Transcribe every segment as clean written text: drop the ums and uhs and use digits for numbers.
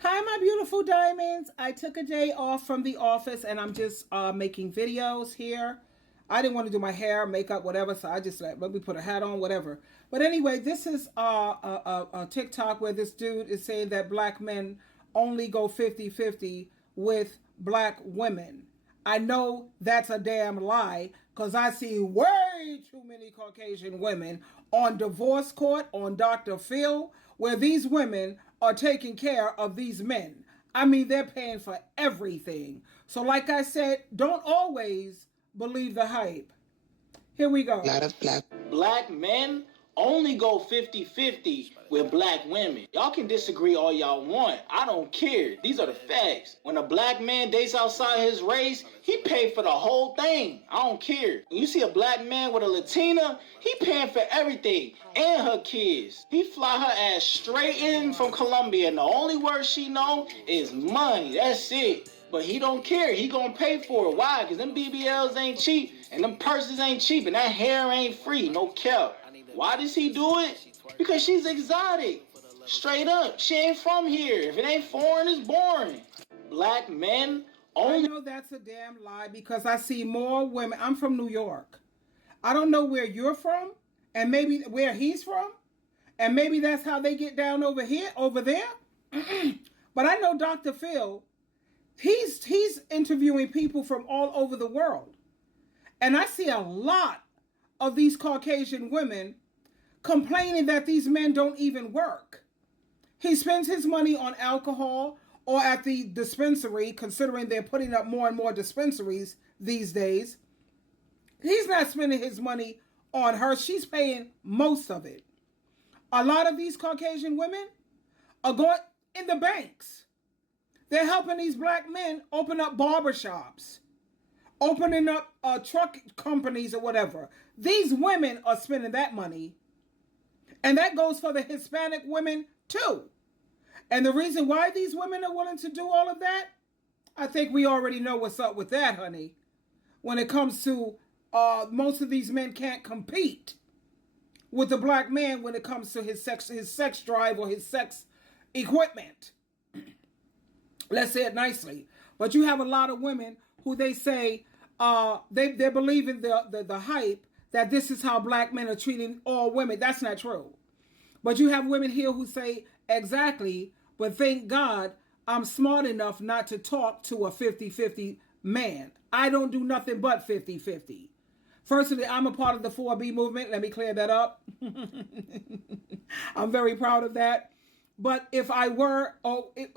Hi, my beautiful diamonds. I took a day off from the office and I'm just making videos here. I didn't want to do my hair, makeup, whatever, so I just let me put a hat on, whatever. But anyway, this is a TikTok where this dude is saying that black men only go 50-50 with black women. I know that's a damn lie because I see way too many Caucasian women on divorce court, on Dr. Phil, where these women are taking care of these men. I mean, they're paying for everything. So, like I said, don't always believe the hype. Here we go. A lot of black men only go 50-50 with black women. Y'all can disagree all y'all want. I don't care. These are the facts. When a black man dates outside his race, he paid for the whole thing. I don't care. When you see a black man with a Latina, he paying for everything and her kids. He fly her ass straight in from Colombia, and the only word she know is money. That's it. But he don't care. He gonna pay for it. Why? Because them BBLs ain't cheap, and them purses ain't cheap, and that hair ain't free. No cap. Why does he do it? Because she's exotic. Straight up. She ain't from here. If it ain't foreign, it's boring. Black men only... I know that's a damn lie because I see more women. I'm from New York. I don't know where you're from and maybe where he's from. And maybe that's how they get down over here, over there. But I know Dr. Phil, he's interviewing people from all over the world. And I see a lot of these Caucasian women complaining that these men don't even work. He spends his money on alcohol or at the dispensary, considering they're putting up more and more dispensaries these days. He's not spending his money on her. She's paying most of it. A lot of these Caucasian women are going in the banks. They're helping these black men open up barbershops, opening up truck companies or whatever. These women are spending that money. And that goes for the Hispanic women too. And the reason why these women are willing to do all of that, I think we already know what's up with that, honey. When it comes to most of these men can't compete with the black man when it comes to his sex drive or his sex equipment. Let's say it nicely. But you have a lot of women who they say they're believing the hype that this is how black men are treating all women. That's not true. But you have women here who say, exactly, but thank God I'm smart enough not to talk to a 50-50 man. I don't do nothing but 50-50. Firstly, I'm a part of the 4B movement. Let me clear that up. I'm very proud of that. But if I were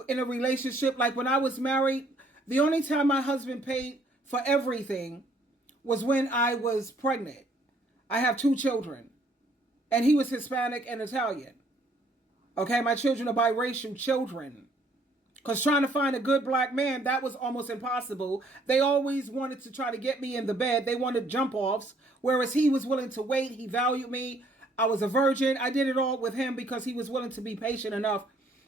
in a relationship, like when I was married, the only time my husband paid for everything was when I was pregnant. I have 2 children. And he was Hispanic and Italian. Okay, my children are biracial children. Because trying to find a good black man, that was almost impossible. They always wanted to try to get me in the bed. They wanted jump-offs. Whereas he was willing to wait. He valued me. I was a virgin. I did it all with him because he was willing to be patient enough.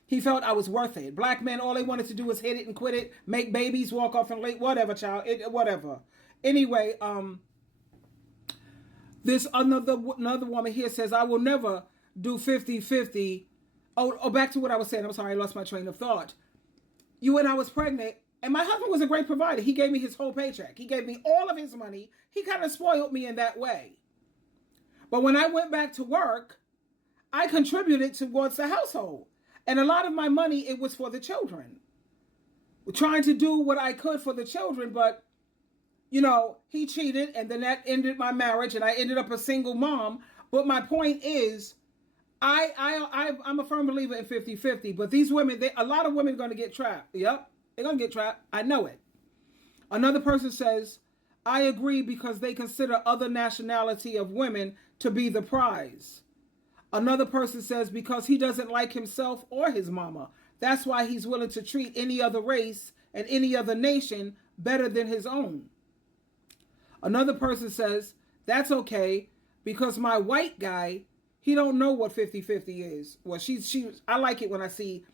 He felt I was worth it. Black men, all they wanted to do was hit it and quit it. Make babies, walk off and late. Whatever, child. Whatever. Anyway, this another woman here says, I will never do 50-50. Oh, back to what I was saying. I'm sorry, I lost my train of thought. When I was pregnant, and my husband was a great provider. He gave me his whole paycheck. He gave me all of his money. He kind of spoiled me in that way. But when I went back to work, I contributed towards the household. And a lot of my money, it was for the children. Trying to do what I could for the children, but he cheated, and then that ended my marriage, and I ended up a single mom. But my point is, I'm a firm believer in 50-50, but these women, a lot of women are going to get trapped. Yep, they're going to get trapped. I know it. Another person says, I agree because they consider other nationality of women to be the prize. Another person says because he doesn't like himself or his mama. That's why he's willing to treat any other race and any other nation better than his own. Another person says, that's okay because my white guy, he don't know what 50-50 is. Well, I like it when I see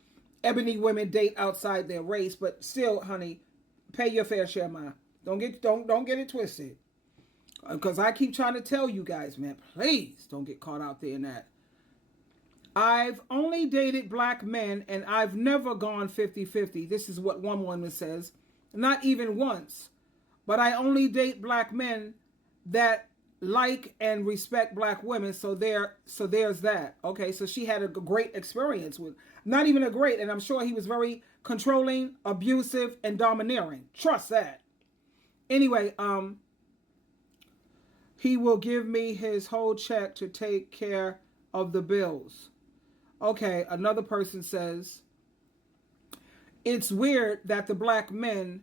ebony women date outside their race, but still, honey, pay your fair share, ma. Don't get it twisted. Because I keep trying to tell you guys, man, please don't get caught out there in that. I've only dated black men and I've never gone 50-50. This is what one woman says. Not even once. But I only date black men that like and respect black women. So there's that. Okay, so she had a great experience with, not even a great, and I'm sure he was very controlling, abusive, and domineering. Trust that. Anyway, he will give me his whole check to take care of the bills. Okay, another person says, it's weird that the black men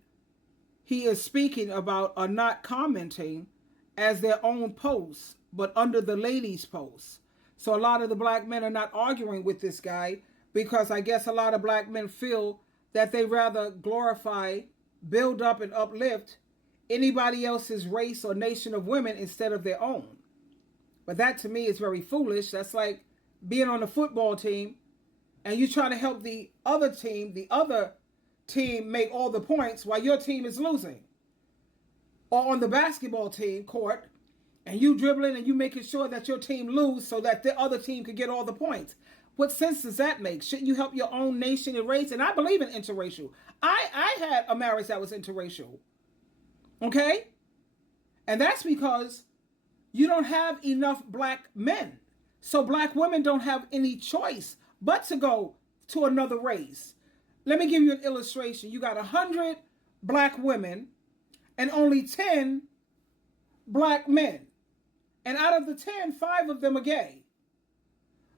he is speaking about are not commenting as their own posts, but under the ladies' posts. So a lot of the black men are not arguing with this guy because I guess a lot of black men feel that they rather glorify, build up, and uplift anybody else's race or nation of women instead of their own. But that to me is very foolish. That's like being on a football team and you try to help the other team make all the points while your team is losing. Or on the basketball team court and you dribbling and you making sure that your team lose so that the other team could get all the points. What sense does that make? Shouldn't you help your own nation and race? And I believe in interracial. I had a marriage that was interracial. Okay? And that's because you don't have enough black men. So black women don't have any choice but to go to another race. Let me give you an illustration. You got 100 black women and only 10 black men. And out of the 10, 5 of them are gay.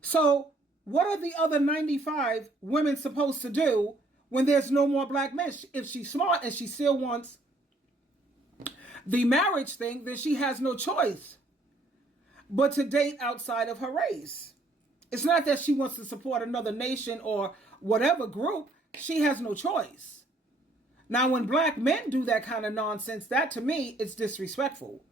So what are the other 95 women supposed to do when there's no more black men? If she's smart and she still wants the marriage thing, then she has no choice but to date outside of her race. It's not that she wants to support another nation or whatever group. She has no choice. Now, when black men do that kind of nonsense, that to me is disrespectful.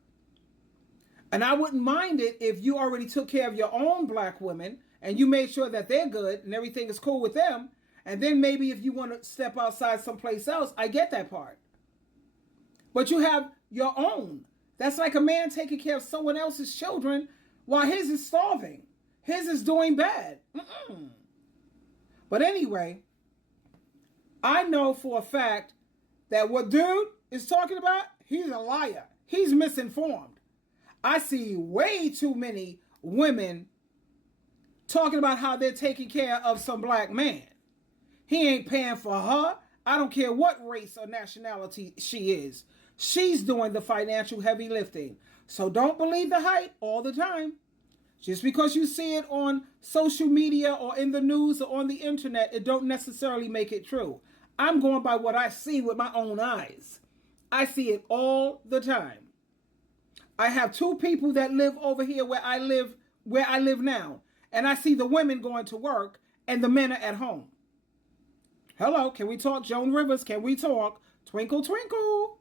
And I wouldn't mind it if you already took care of your own black women and you made sure that they're good and everything is cool with them. And then maybe if you want to step outside someplace else, I get that part. But you have your own. That's like a man taking care of someone else's children while his is starving. His is doing bad. But anyway, I know for a fact that what dude is talking about, he's a liar. He's misinformed. I see way too many women talking about how they're taking care of some black man. He ain't paying for her. I don't care what race or nationality she is. She's doing the financial heavy lifting. So don't believe the hype all the time. Just because you see it on social media or in the news or on the internet, it don't necessarily make it true. I'm going by what I see with my own eyes. I see it all the time. I have 2 people that live over here where I live now. And I see the women going to work and the men are at home. Hello, can we talk? Joan Rivers, can we talk? Twinkle, twinkle.